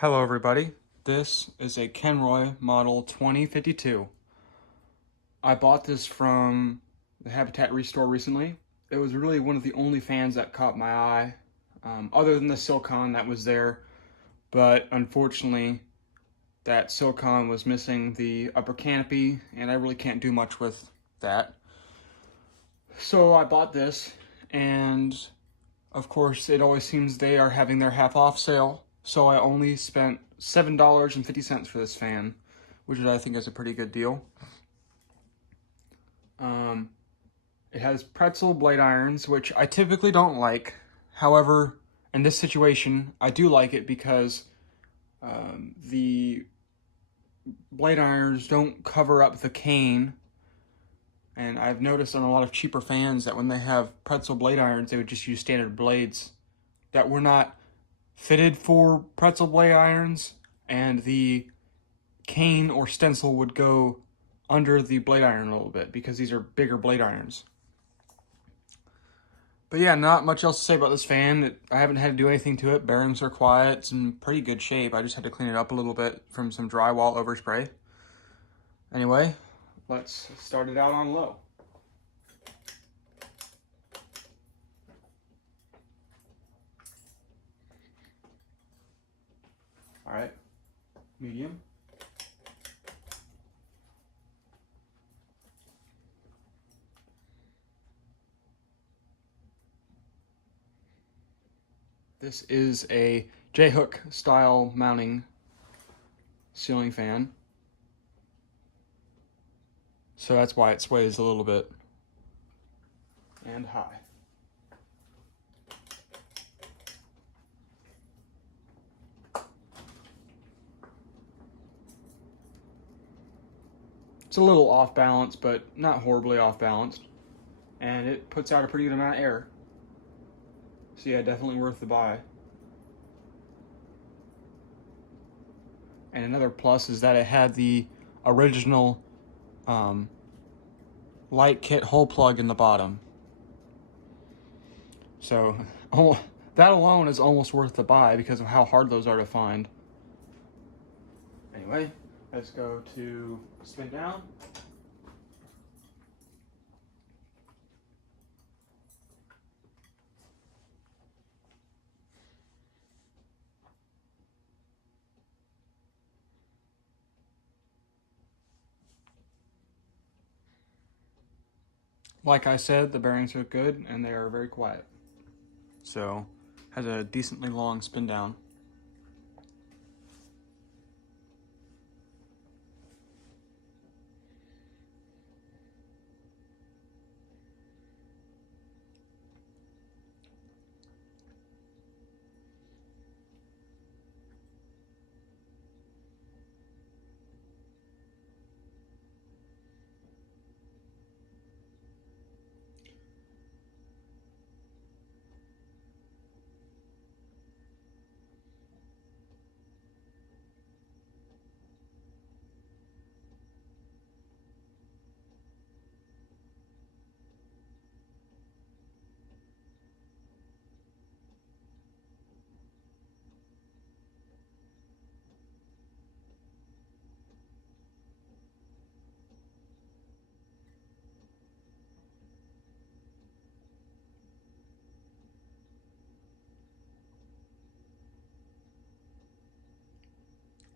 Hello everybody, this is a Kenroy model 2052. I bought this from the Habitat Restore recently. It was really one of the only fans that caught my eye, other than the silicone that was there, but unfortunately that silicone was missing the upper canopy and I really can't do much with that. So I bought this, and of course it always seems they are having their half off sale. So I only spent $7.50 for this fan, which I think is a pretty good deal. It has pretzel blade irons, which I typically don't like. However, in this situation, I do like it because the blade irons don't cover up the cane. And I've noticed on a lot of cheaper fans that when they have pretzel blade irons, they would just use standard blades that were not fitted for pretzel blade irons, and the cane or stencil would go under the blade iron a little bit because these are bigger blade irons. But yeah, not much else to say about this fan. I haven't had to do anything to it. Bearings are quiet. It's in pretty good shape. I just had to clean it up a little bit from some drywall overspray. Anyway, let's start it out on low. All right, medium. This is a J-hook style mounting ceiling fan. So that's why it sways a little bit. And high. It's a little off balance, but not horribly off balanced. And it puts out a pretty good amount of air. So yeah, definitely worth the buy. And another plus is that it had the original light kit hole plug in the bottom. So that alone is almost worth the buy because of how hard those are to find. Anyway, let's go to spin down. Like I said, the bearings are good and they are very quiet. So, has a decently long spin down.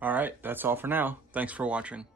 Alright, that's all for now. Thanks for watching.